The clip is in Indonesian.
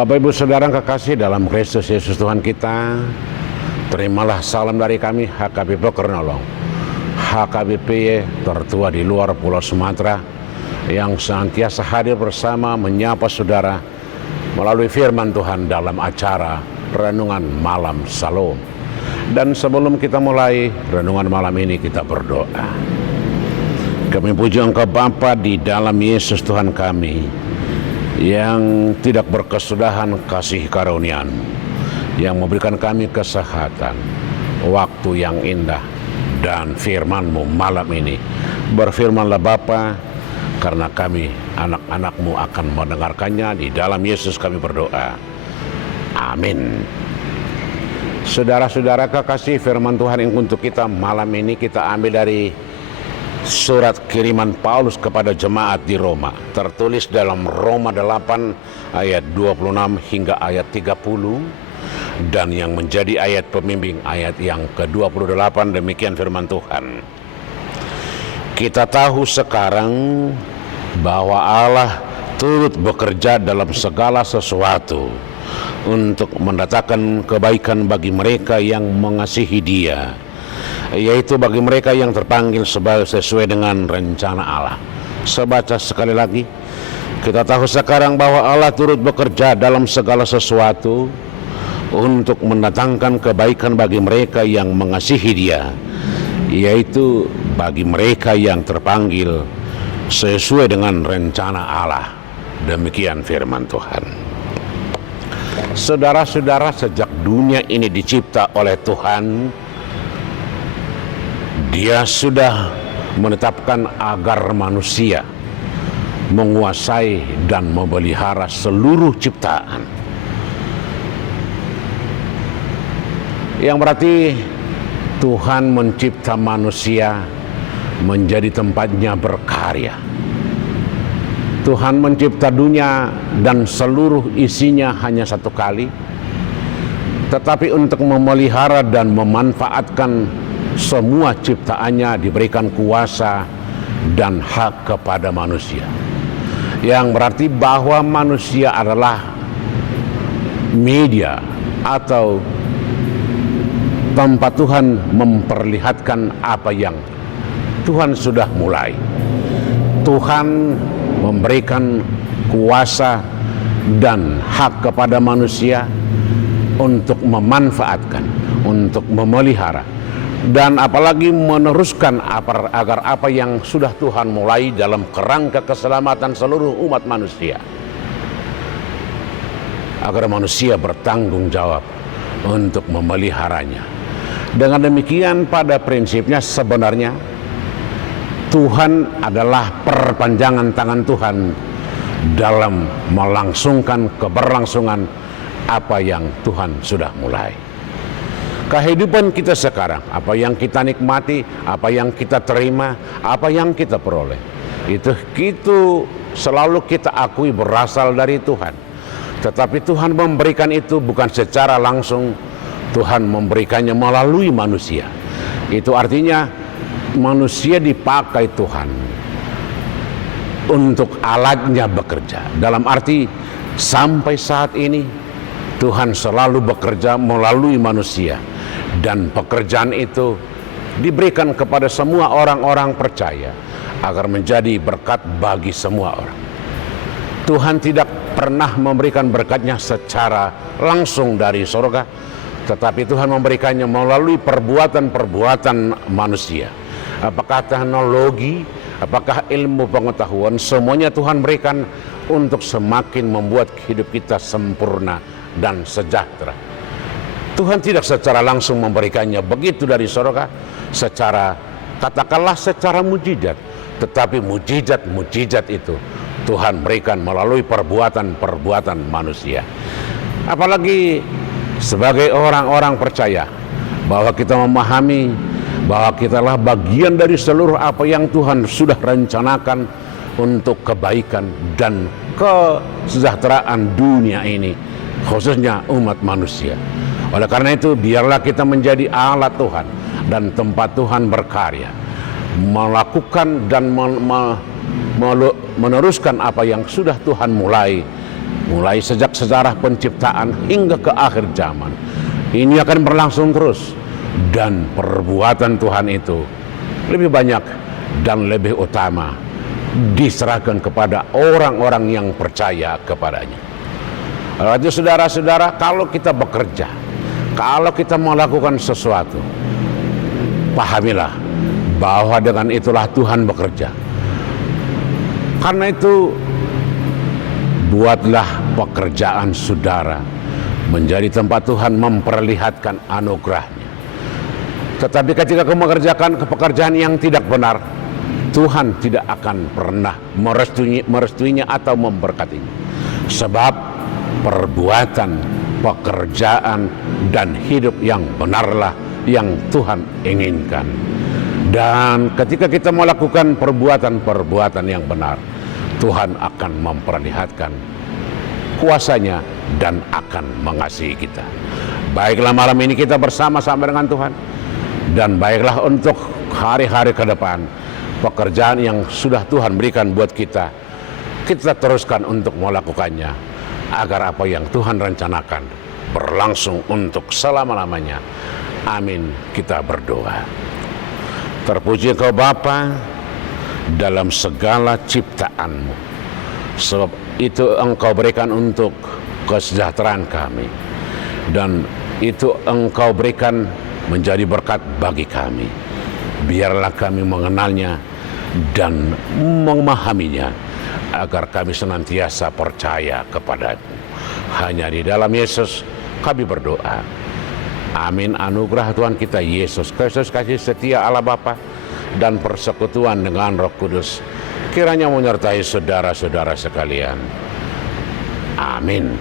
Bapak Ibu Saudara yang kekasih dalam Kristus Yesus Tuhan kita, terimalah salam dari kami HKBP Kernolong, HKBP tertua di luar Pulau Sumatera, yang senantiasa hadir bersama menyapa saudara melalui firman Tuhan dalam acara Renungan Malam Salom. Dan sebelum kita mulai renungan malam ini, kita berdoa. Kami puji Engkau Bapa di dalam Yesus Tuhan kami, yang tidak berkesudahan kasih karunia-Mu, yang memberikan kami kesehatan, waktu yang indah, dan firman-Mu malam ini. Berfirmanlah Bapa, karena kami anak-anak-Mu akan mendengarkannya. Di dalam Yesus kami berdoa. Amin. Saudara-saudara kekasih, firman Tuhan yang untuk kita malam ini kita ambil dari surat kiriman Paulus kepada jemaat di Roma, tertulis dalam Roma 8 ayat 26 hingga ayat 30, dan yang menjadi ayat pembimbing ayat yang ke-28. Demikian firman Tuhan. Kita tahu sekarang bahwa Allah turut bekerja dalam segala sesuatu untuk mendatangkan kebaikan bagi mereka yang mengasihi Dia, yaitu bagi mereka yang terpanggil sesuai dengan rencana Allah. Saya baca sekali lagi. Kita tahu sekarang bahwa Allah turut bekerja dalam segala sesuatu untuk mendatangkan kebaikan bagi mereka yang mengasihi Dia, yaitu bagi mereka yang terpanggil sesuai dengan rencana Allah. Demikian firman Tuhan. Saudara-saudara, sejak dunia ini dicipta oleh Tuhan, Dia sudah menetapkan agar manusia menguasai dan memelihara seluruh ciptaan. Yang berarti Tuhan mencipta manusia menjadi tempatnya berkarya. Tuhan mencipta dunia dan seluruh isinya hanya satu kali, tetapi untuk memelihara dan memanfaatkan semua ciptaannya diberikan kuasa dan hak kepada manusia. Yang berarti bahwa manusia adalah media atau tempat Tuhan memperlihatkan apa yang Tuhan sudah mulai. Tuhan memberikan kuasa dan hak kepada manusia untuk memanfaatkan, untuk memelihara, dan apalagi meneruskan agar apa yang sudah Tuhan mulai dalam kerangka keselamatan seluruh umat manusia, agar manusia bertanggung jawab untuk memeliharanya. Dengan demikian, pada prinsipnya sebenarnya Tuhan adalah perpanjangan tangan Tuhan dalam melangsungkan keberlangsungan apa yang Tuhan sudah mulai. Kehidupan kita sekarang, apa yang kita nikmati, apa yang kita terima, apa yang kita peroleh, itu selalu kita akui berasal dari Tuhan. Tetapi Tuhan memberikan itu bukan secara langsung, Tuhan memberikannya melalui manusia. Itu artinya manusia dipakai Tuhan untuk alatnya bekerja. Dalam arti sampai saat ini Tuhan selalu bekerja melalui manusia, dan pekerjaan itu diberikan kepada semua orang-orang percaya agar menjadi berkat bagi semua orang. Tuhan tidak pernah memberikan berkatnya secara langsung dari surga, tetapi Tuhan memberikannya melalui perbuatan-perbuatan manusia. Apakah teknologi, apakah ilmu pengetahuan, semuanya Tuhan berikan untuk semakin membuat hidup kita sempurna dan sejahtera. Tuhan tidak secara langsung memberikannya begitu dari surga, katakanlah secara mujizat, tetapi mujizat itu Tuhan berikan melalui perbuatan-perbuatan manusia. Apalagi sebagai orang-orang percaya bahwa kita memahami bahwa kitalah bagian dari seluruh apa yang Tuhan sudah rencanakan untuk kebaikan dan kesejahteraan dunia ini, khususnya umat manusia. Oleh karena itu, biarlah kita menjadi alat Tuhan dan tempat Tuhan berkarya, melakukan dan meneruskan apa yang sudah Tuhan mulai mulai sejak sejarah penciptaan hingga ke akhir zaman. Ini akan berlangsung terus, dan perbuatan Tuhan itu lebih banyak dan lebih utama diserahkan kepada orang-orang yang percaya kepadanya. Jadi saudara-saudara, kalau kita bekerja, kalau kita melakukan sesuatu, pahamilah bahwa dengan itulah Tuhan bekerja. Karena itu, buatlah pekerjaan saudara menjadi tempat Tuhan memperlihatkan anugerah-Nya. Tetapi ketika kamu mengerjakan pekerjaan yang tidak benar, Tuhan tidak akan pernah merestuinya atau memberkatinya. Sebab perbuatan, pekerjaan, dan hidup yang benarlah yang Tuhan inginkan. Dan ketika kita melakukan perbuatan-perbuatan yang benar, Tuhan akan memperlihatkan kuasa-Nya dan akan mengasihi kita. Baiklah, malam ini kita bersama-sama dengan Tuhan, dan baiklah untuk hari-hari ke depan, pekerjaan yang sudah Tuhan berikan buat kita, kita teruskan untuk melakukannya, agar apa yang Tuhan rencanakan berlangsung untuk selama-lamanya. Amin. Kita berdoa. Terpuji Engkau Bapa dalam segala ciptaan-Mu, sebab itu Engkau berikan untuk kesejahteraan kami, dan itu Engkau berikan menjadi berkat bagi kami. Biarlah kami mengenalnya dan memahaminya, agar kami senantiasa percaya kepadamu. Hanya di dalam Yesus kami berdoa. Amin. Anugerah Tuhan kita Yesus Kristus, kasih setia Allah Bapa, dan persekutuan dengan Roh Kudus kiranya menyertai saudara-saudara sekalian. Amin.